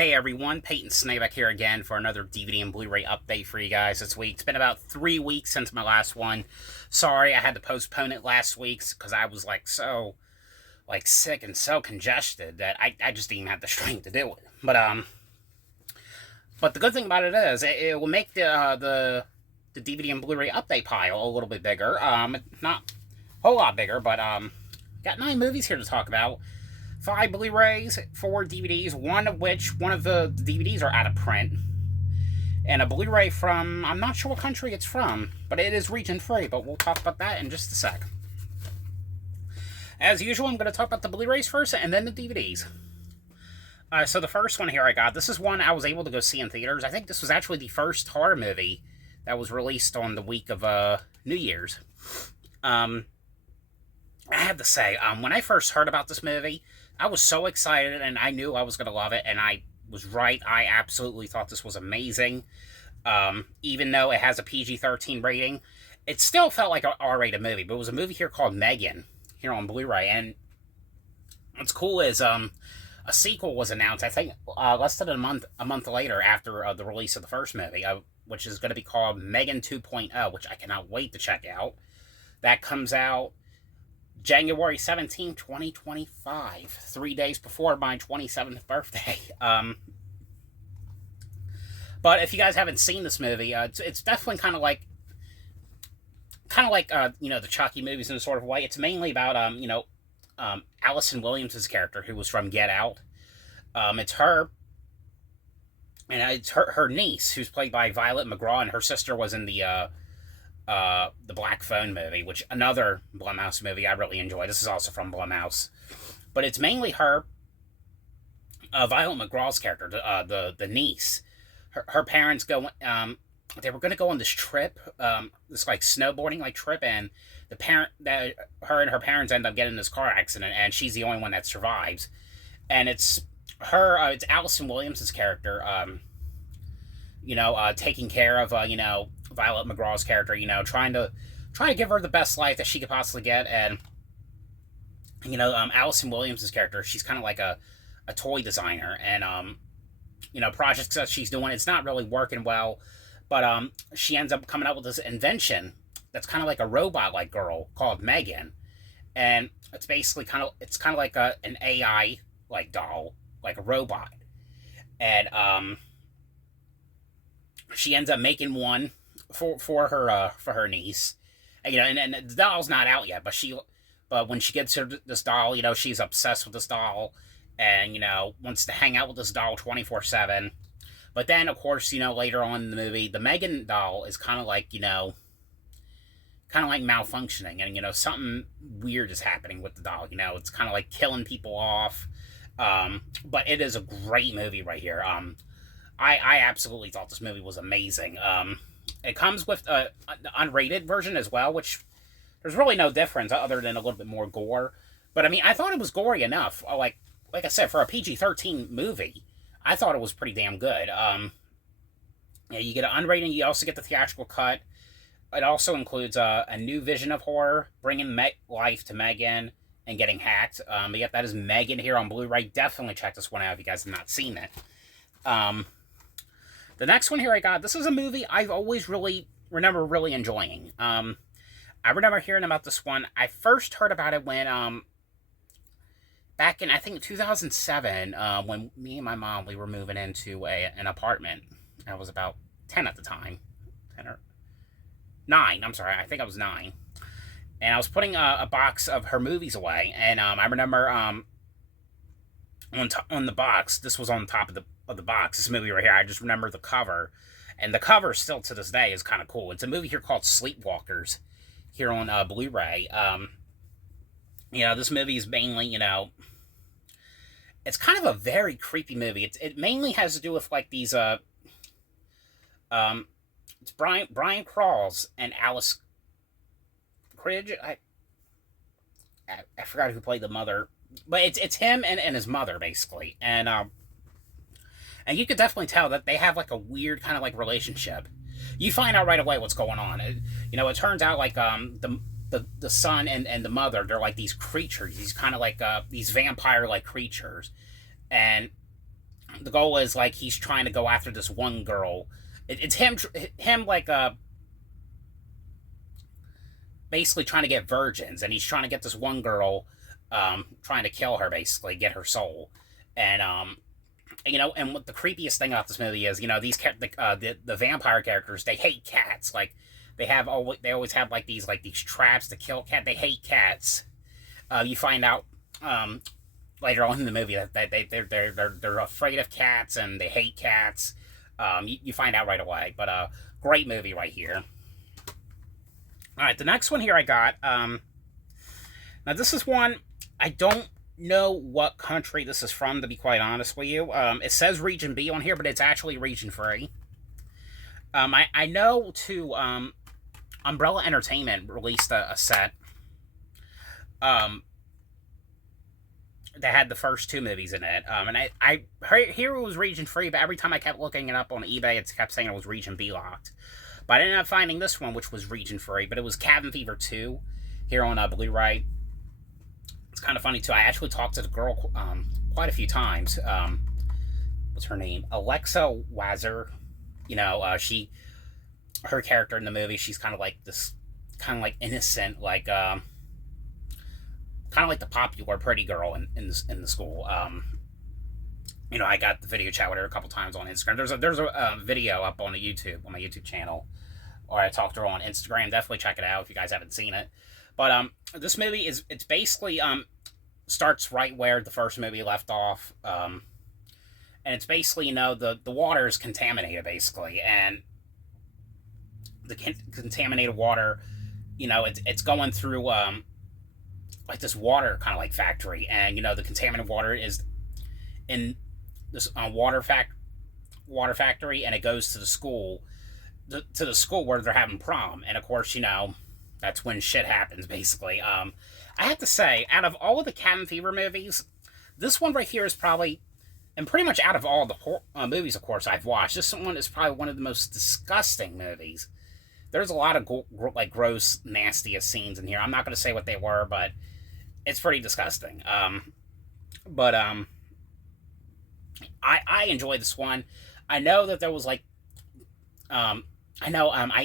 Hey everyone, Peyton Snabeck here again for another DVD and Blu-ray update for you guys this week. It's been about 3 weeks since my last one. Sorry, I had to postpone it last week because I was so sick and so congested that I just didn't have the strength to do it. But the good thing about it is it will make the DVD and Blu-ray update pile a little bit bigger. Not a whole lot bigger, but got 9 movies here to talk about. 5 Blu-rays, 4 DVDs, one of the DVDs are out of print. And a Blu-ray from, I'm not sure what country it's from, but it is region-free, but we'll talk about that in just a sec. As usual, I'm going to talk about the Blu-rays first, and then the DVDs. So the first one here I got, this is one I was able to go see in theaters. I think this was actually the first horror movie that was released on the week of New Year's. I have to say, when I first heard about this movie, I was so excited, and I knew I was going to love it, and I was right. I absolutely thought this was amazing. Even though it has a PG-13 rating, it still felt like an R-rated movie, but it was a movie here called Megan, here on Blu-ray, and what's cool is a sequel was announced, I think, less than a month later after the release of the first movie, which is going to be called Megan 2.0, which I cannot wait to check out. That comes out January 17, 2025, 3 days before my 27th birthday. But if you guys haven't seen this movie, it's definitely kind of like the Chucky movies in a sort of way. It's mainly about Allison Williams' character, who was from Get Out. It's her, and it's her niece, who's played by Violet McGraw, and her sister was in the Black Phone movie, which another Blumhouse movie I really enjoy. This is also from Blumhouse, but it's mainly her, Violet McGraw's character, the niece. Her parents go. They were going to go on this trip, this snowboarding trip, and her and her parents end up getting in this car accident, and she's the only one that survives. And it's her. It's Allison Williams' character. Taking care of Violet McGraw's character, trying to give her the best life that she could possibly get. And Allison Williams' character, she's kind of like a toy designer, and projects that she's doing, it's not really working well, but she ends up coming up with this invention that's kind of like a robot like girl called Megan, and it's basically kind of like an AI doll, like a robot. And she ends up making one for her niece, and the doll's not out yet, but when she gets this doll, she's obsessed with this doll, and wants to hang out with this doll 24/7. But then, of course, later on in the movie, the Megan doll is kind of like malfunctioning, and something weird is happening with the doll. It's kind of like killing people off. But it is a great movie right here. I absolutely thought this movie was amazing. It comes with the unrated version as well, which there's really no difference other than a little bit more gore. But I thought it was gory enough. Like I said, for a PG-13 movie, I thought it was pretty damn good. You get an unrated, you also get the theatrical cut. It also includes a new vision of horror, bringing life to Megan and getting hacked. But yep, that is Megan here on Blu-ray. Definitely check this one out if you guys have not seen it. The next one here I got, this is a movie I've always remember really enjoying. I remember hearing about this one. I first heard about it when, back in, I think, 2007, when me and my mom, we were moving into an apartment. I was about 10 at the time. 10 or 9, I'm sorry, I think I was 9. And I was putting a box of her movies away, and I remember on the box, this was on top of the box, this movie right here, I just remember the cover, and the cover still to this day is kind of cool. It's a movie here called Sleepwalkers, here on Blu-ray. This movie is mainly, it's kind of a very creepy movie. It mainly has to do with these it's Brian Krause and Alice Cridge. I forgot who played the mother, but it's him and his mother basically, and you could definitely tell that they have a weird kind of relationship. You find out right away what's going on. It turns out the son and the mother, they're like these creatures, these kind of these vampire creatures, and the goal is like he's trying to go after this one girl. It's him like basically trying to get virgins, and he's trying to get this one girl, trying to kill her, basically get her soul. And and what the creepiest thing about this movie is, the vampire characters, they hate cats. Like they always have like these traps to kill cat. They hate cats. You find out later on in the movie that they're afraid of cats and they hate cats. You find out right away. But great movie right here. All right, the next one here I got. Now this is one I don't know what country this is from, to be quite honest with you. It says Region B on here, but it's actually Region 3. I know Umbrella Entertainment released a set. That had the first 2 movies in it. And I here it was Region 3, but every time I kept looking it up on eBay, it kept saying it was Region B locked. But I ended up finding this one, which was Region 3, but it was Cabin Fever 2 here on Blu-ray. It's kind of funny, too. I actually talked to the girl quite a few times. What's her name? Alexa Wazzer. Her character in the movie, she's kind of like this, kind of like innocent, like, kind of like the popular pretty girl in the school. I got the video chat with her a couple times on Instagram. There's a video up on my YouTube channel, or I talked to her on Instagram. Definitely check it out if you guys haven't seen it. But this movie it's basically starts right where the first movie left off. And it's basically, the water is contaminated, basically, and the contaminated water, it's going through like this water kind of like factory, and the contaminated water is in this water factory, and it goes to the school, where they're having prom, and of course that's when shit happens, basically. I have to say, out of all of the Cabin Fever movies, this one right here is probably, and pretty much out of all the movies, of course, I've watched, this one is probably one of the most disgusting movies. There's a lot of gross, nastiest scenes in here. I'm not going to say what they were, but it's pretty disgusting. But I enjoyed this one. I know that there was I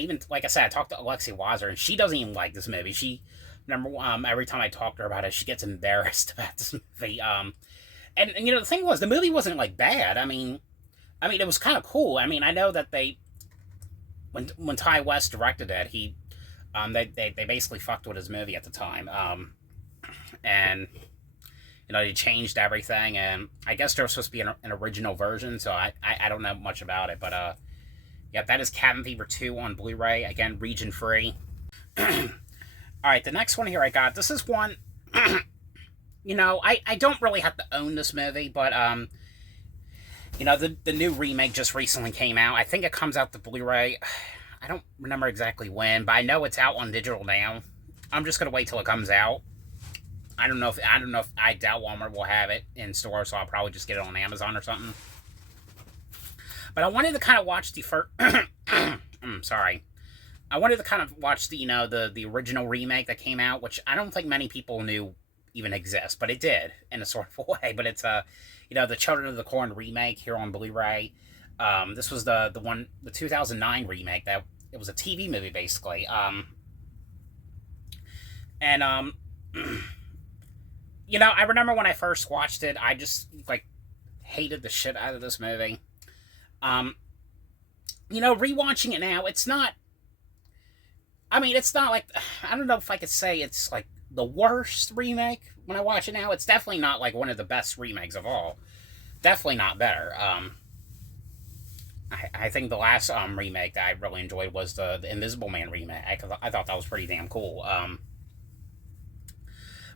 even, like I said, I talked to Alexa Wazzer, and she doesn't even like this movie. She, every time I talk to her about it, she gets embarrassed about this movie. And the thing was, the movie wasn't bad. I mean, it was kind of cool. I mean, I know that when Ty West directed it, they basically fucked with his movie at the time. And they changed everything, and I guess there was supposed to be an original version, so I don't know much about it, but yep, that is Cabin Fever 2 on Blu-ray, again, Region 3. Alright, the next one here I got, this is one, I don't really have to own this movie, but, the new remake just recently came out. I think it comes out to Blu-ray, I don't remember exactly when, but I know it's out on digital now. I'm just gonna wait till it comes out. I doubt Walmart will have it in store, so I'll probably just get it on Amazon or something. But I wanted to kind of watch the first. Sorry. I wanted to kind of watch the original remake that came out, which I don't think many people knew even exists, but it did in a sort of way. But it's the Children of the Corn remake here on Blu-ray. This was the 2009 remake that it was a TV movie basically. I remember when I first watched it, I just, hated the shit out of this movie. Rewatching it now, it's not like, I don't know if I could say it's, the worst remake when I watch it now. It's definitely not, one of the best remakes of all. Definitely not better. I think the last, remake that I really enjoyed was the Invisible Man remake. I thought that was pretty damn cool.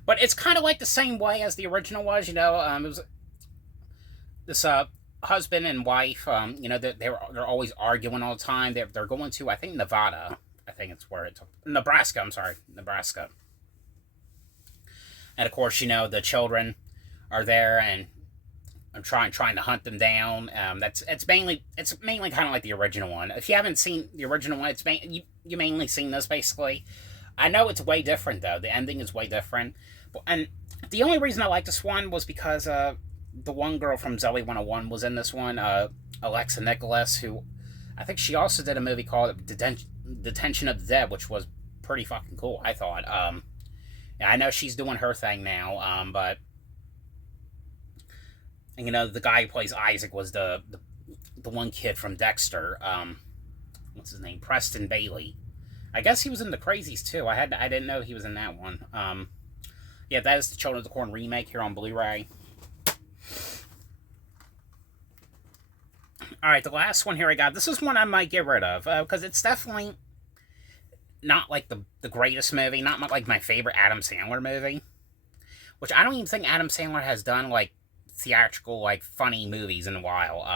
But it's kind of the same way as the original was, it was this husband and wife, they're always arguing all the time. They're going to, I think, Nevada. I think it's where it's Nebraska. I'm sorry, Nebraska. And of course, the children are there, and I'm trying to hunt them down. It's mainly kind of like the original one. If you haven't seen the original one, you mainly seen this basically. I know it's way different though. The ending is way different, and the only reason I like this one was because the one girl from Zoe 101 was in this one. Alexa Nicholas, who I think she also did a movie called Detention of the Dead, which was pretty fucking cool, I thought. Yeah, I know she's doing her thing now, but and, the guy who plays Isaac was the one kid from Dexter. What's his name? Preston Bailey. I guess he was in The Crazies too. I didn't know he was in that one. Yeah, that is the Children of the Corn remake here on Blu-ray. Alright, the last one here I got. This is one I might get rid of, because it's definitely not like the greatest movie, not like my favorite Adam Sandler movie. Which I don't even think Adam Sandler has done, like, theatrical, like, funny movies in a while.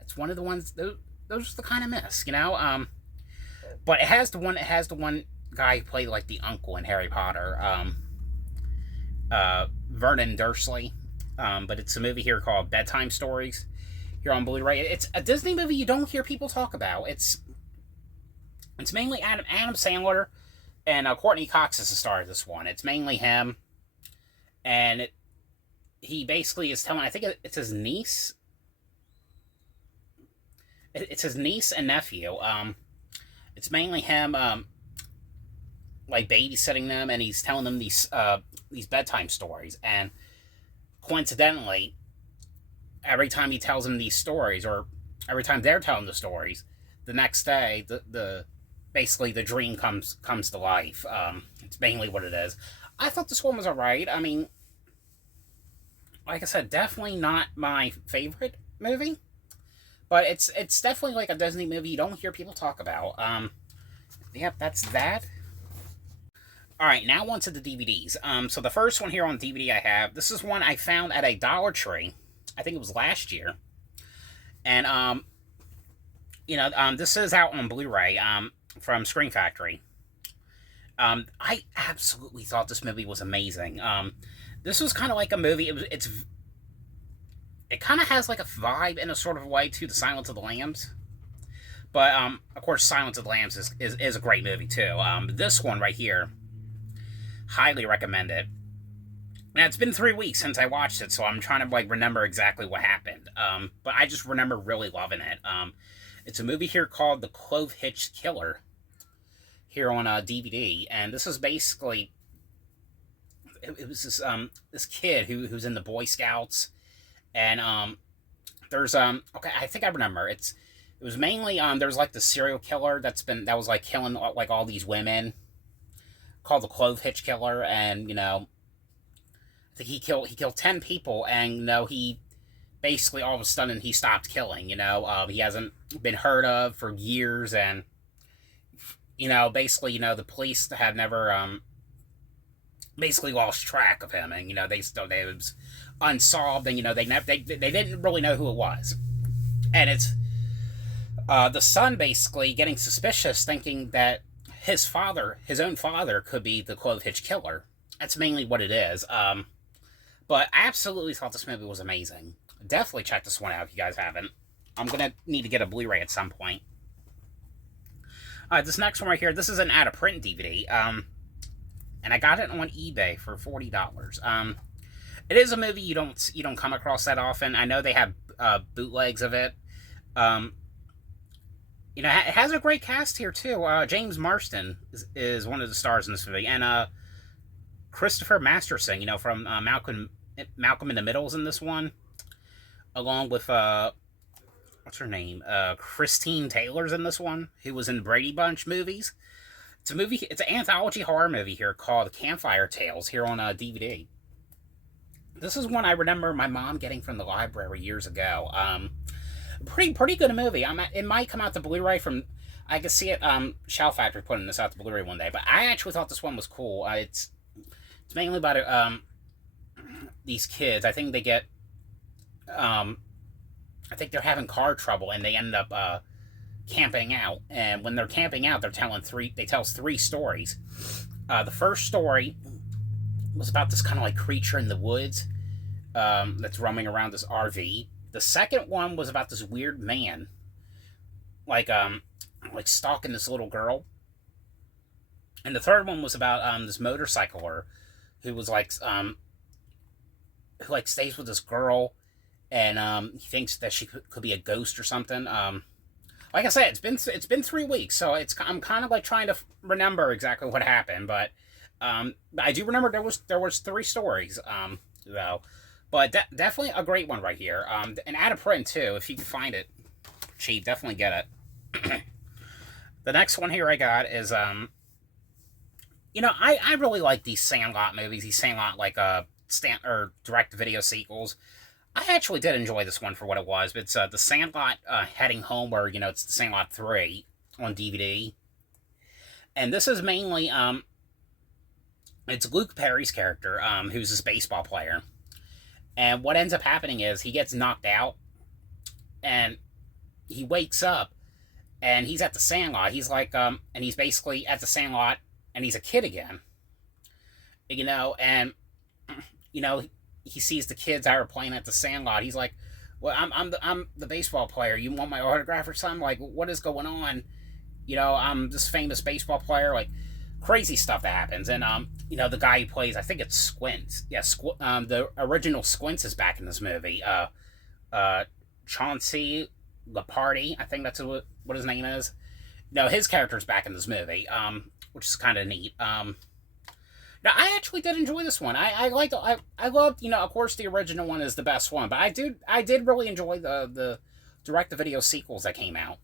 It's one of the ones, those are the kind of miss, But it has the one guy who played, like, the uncle in Harry Potter, Vernon Dursley. But it's a movie here called Bedtime Stories here on Blu-ray. It's a Disney movie you don't hear people talk about. It's mainly Adam Sandler, and Courtney Cox is the star of this one. It's mainly him, and he basically is telling, I think it's his niece. It's his niece and nephew. It's mainly him, like, babysitting them, and he's telling them these bedtime stories. And coincidentally, every time he tells them these stories, or every time they're telling the stories, the next day, basically the dream comes to life. It's mainly what it is. I thought this one was alright. I mean, like I said, definitely not my favorite movie, but it's definitely like a Disney movie you don't hear people talk about. Yep, that's that. Alright, now on to the DVDs. So the first one here on DVD I have, this is one I found at a Dollar Tree. I think it was last year. And, this is out on Blu-ray, from Screen Factory. I absolutely thought this movie was amazing. This was kind of like a movie, it kind of has like a vibe in a sort of way to the Silence of the Lambs. But, of course, Silence of the Lambs is a great movie, too. This one right here, highly recommend it. Now, it's been 3 weeks since I watched it, so I'm trying to, like, remember exactly what happened. But I just remember really loving it. It's a movie here called The CLOVEHITCH Killer, here on DVD. And this is basically, it was this kid who's in the Boy Scouts. And, there's, okay, I think I remember. It was mainly, there was, like, the serial killer that was, like, killing, like, all these women, called the CLOVEHITCH Killer. And, I think he killed 10 people, and, he basically, all of a sudden, he stopped killing, he hasn't been heard of for years, and, basically, the police have never, basically lost track of him, and, they was unsolved, and, they didn't really know who it was. And it's, the son basically getting suspicious, thinking that his own father, could be the CLOVEHITCH Killer. That's mainly what it is. But I absolutely thought this movie was amazing. Definitely check this one out if you guys haven't. I'm going to need to get a Blu-ray at some point. This next one right here, this is an out-of-print DVD. And I got it on eBay for $40. It is a movie you don't come across that often. I know they have bootlegs of it. It has a great cast here, too. James Marsden is one of the stars in this movie. And Christopher Masterson, from Malcolm in the Middle's in this one. Along with, what's her name? Christine Taylor's in this one, who was in the Brady Bunch movies. It's an anthology horror movie here called Campfire Tales here on DVD. This is one I remember my mom getting from the library years ago. Pretty good movie. It might come out to Blu-ray from, I can see it, Shell Factory putting this out to Blu-ray one day, but I actually thought this one was cool. It's mainly about these kids. I think they get, I think they're having car trouble, and they end up camping out. And when they're camping out, they tell 3 stories. The first story was about this kind of like creature in the woods that's roaming around this RV. The second one was about this weird man, like stalking this little girl. And the third one was about this motorcycler who was like who like stays with this girl, and he thinks that she could be a ghost or something. Like I said, it's been 3 weeks, so I'm kind of like trying to remember exactly what happened, but I do remember there was 3 stories, though, but definitely a great one right here. And out of print too, if you can find it cheap, definitely get it. The next one here I got is I really like these Sandlot movies, these Sandlot like or direct to video sequels. I actually did enjoy this one for what it was. But it's the Sandlot Heading Home, where it's the Sandlot 3 on DVD, and this is mainly it's Luke Perry's character, who's this baseball player, and what ends up happening is he gets knocked out, and he wakes up, and he's at the Sandlot. He's like and he's basically at the Sandlot, and he's a kid again, and he sees the kids that are playing at the Sandlot. He's like, "Well, I'm the baseball player. You want my autograph or something? Like, what is going on? I'm this famous baseball player." Like, crazy stuff that happens. And the guy who plays, I think it's Squints. Yeah, the original Squints is back in this movie. Chauncey Lepardi, I think that's what his name is. No, his character's back in this movie, which is kind of neat. Now, I actually did enjoy this one. I loved, of course, the original one is the best one, but I did really enjoy the direct-to-video sequels that came out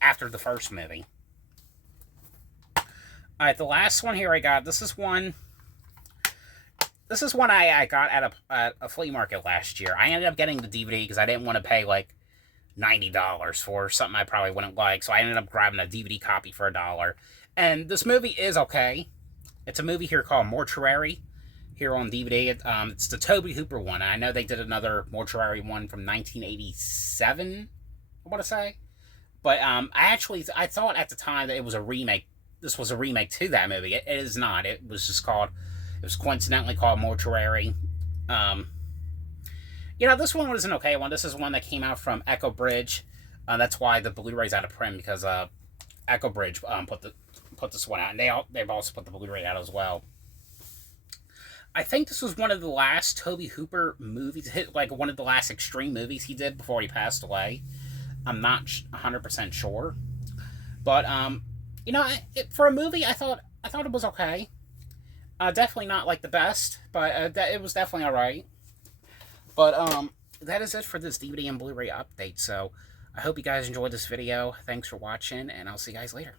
after the first movie. All right, the last one here I got. This is one I got at a flea market last year. I ended up getting the DVD because I didn't want to pay like $90 for something I probably wouldn't like, so I ended up grabbing a DVD copy for $1. And this movie is okay. It's a movie here called Mortuary, here on DVD. It's the Tobe Hooper one. I know they did another Mortuary one from 1987, I want to say. But I thought at the time that it was a remake. This was a remake to that movie. It is not. It was coincidentally called Mortuary. This one was an okay one. This is one that came out from Echo Bridge. That's why the Blu-ray's out of print, because Echo Bridge put this one out, and they've also put the Blu-ray out as well. I think this was one of the last Tobe Hooper movies, like one of the last extreme movies he did before he passed away. I'm not 100% sure, but for a movie, I thought it was okay. Definitely not like the best, but it was definitely all right. But that is it for this DVD and Blu-ray update. So I hope you guys enjoyed this video. Thanks for watching, and I'll see you guys later.